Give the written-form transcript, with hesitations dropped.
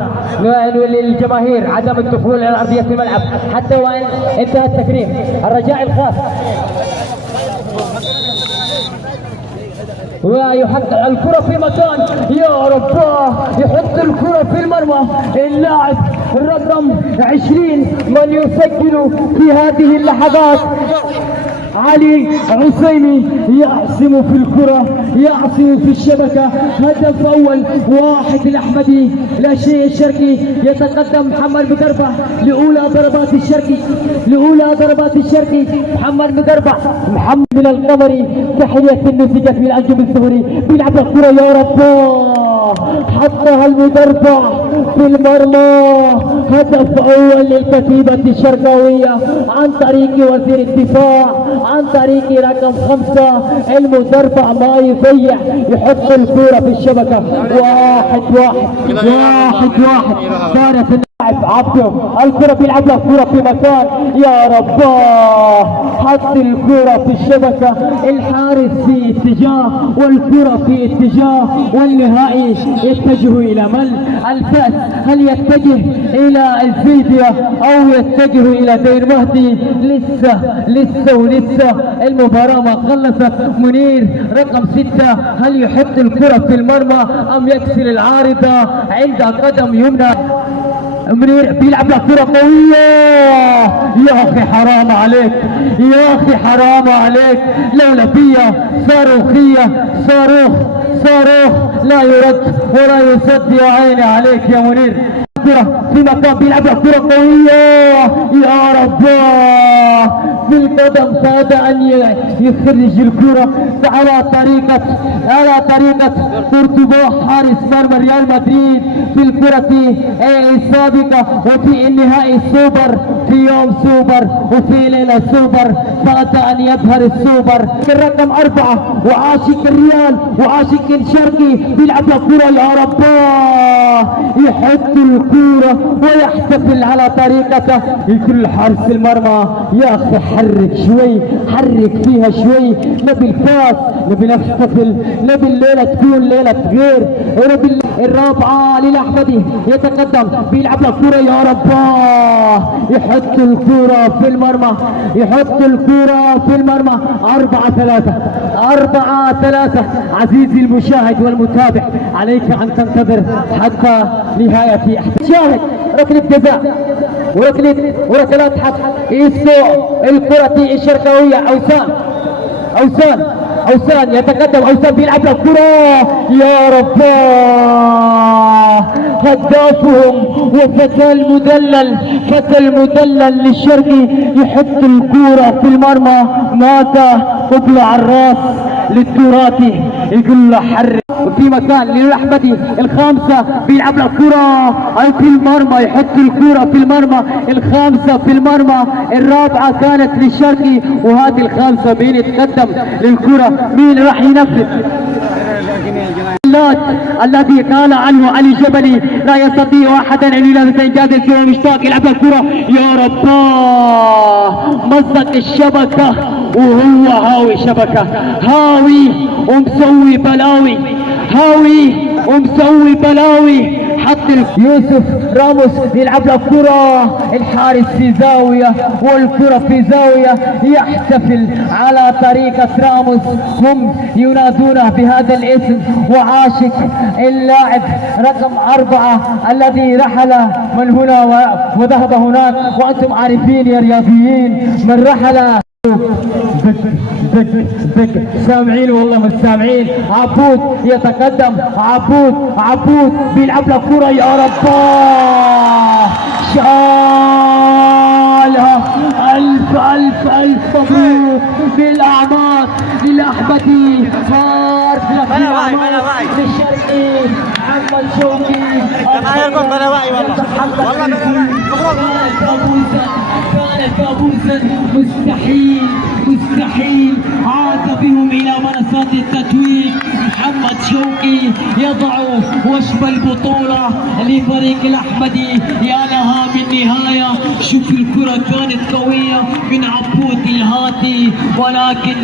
للجماهير عدم الدخول الى ارضيه الملعب حتى وان انتهى التكريم. الرجاء الخاص ويحط الكرة في مكان، يا رب يحط الكرة في المرمى. اللاعب الرقم 20 من يسجل في هذه اللحظات علي عسيمي يعصم في الكرة، يعصم في الشبكة. هدف أول واحد الأحمدي لا شيء الشرقي. يتقدم محمد مقربة لأولى ضربات الشرقي، لأولى ضربات الشرقي محمد مقربة. محمد من القمري تحية نسجت من الجبل الثوري بيلعب الكرة، يا رب حطها المدربة في المرمى. هدف أول للكتيبة الشرقاوية عن طريق وزير الدفاع، عن طريق رقم 5 المدربة ما يضيع، يحط الكرة في الشبكة. 1-1 صارت اللاعب عبده الكرة بيلعب له كرة في مكان، يا رب حط الكرة في الشبكة. الحارس في اتجاه والكرة في اتجاه، والنهائي يتجه الى من؟ الفأس. هل يتجه الى الفيديا او يتجه الى دير مهدي؟ لسه المباراة ما خلصت. منير رقم 6 هل يحط الكرة في المرمى ام يكسر العارضة عند قدم يمنى؟ منير بيلعب له كرة قوية، يا اخي حرام عليك، يا اخي حرام عليك. لولبية صاروخية، صاروخ لا يرد ولا يصد، يا عيني عليك يا منير. كرة في مكان بيلعب له كرة قوية، يا رب في القدم صاد ان يخرج الكرة على طريقة قرطبة حارس مرمى ريال مدريد في الكرة السابقة وفي النهائي السوبر، في يوم سوبر وفي ليلة سوبر صاد ان يظهر السوبر. الرقم 4 وعاشق الريال وعاشق الشرقي بيلعب له كرة، يا رب يحط الكرة ويحتفل على طريقته. يقول حارس المرمى يا اخي حرك شوي، حرك فيها شوي، نبي الفاس، نبي نحتفل، نبي الليلة تكون ليلة غير. نبي الرابعة للأحمدي يتقدم بيلعب له كرة، يا رب يحط الكرة في المرمى، يحط الكرة في المرمى. 4-3 عزيزي المشاهد والمتابع، عليك أن تنتظر حتى نهاية. شاهد ركلة جزاء وركلات حق يسوع الكرة الشرقاوية. أوسان يتقدم، أوسان بيلعب له كرة، يا رب هدافهم وفتى المدلل للشرقي يحط الكرة في المرمى. مات قبل عراس للتراثي يقول له حرك. وفي مكان للأحمدي ال5 بيلعب له كرة في المرمى، يحط الكرة في المرمى. ال5 في المرمى. الرابعة كانت للشرقي وهذه ال5 مين يتقدم للكرة؟ مين راح ينفذ؟ الذي قال عنه علي جبلي لا يستطيع احدا ان انجاز الكره. مشتاق يلعب الكره، يا رب مزق الشبكه وهو هاوي شبكه، هاوي ومسوي بلاوي. حط يوسف راموس يلعب له كرة، الحارس في زاوية والكرة في زاوية، يحتفل على طريقة راموس. هم ينادونه بهذا الاسم. وعاشق اللاعب رقم 4 الذي رحل من هنا وذهب هناك، وأنتم عارفين يا رياضيين من رحل. زق سامعين والله مش سامعين. عبود يتقدم، عبود بيلعب له كرة، يا رب شالها. ألف مبروك بالأعماق للأحمدي، صار للشرقي محمد شوقي. كانت كابوسا مستحيل عاد بهم الى منصات التتويج. محمد شوقي يضع وشب البطولة لفريق الأحمدي. يا لها من نهاية. شوف الكرة كانت قوية من عبود الهاتي ولكن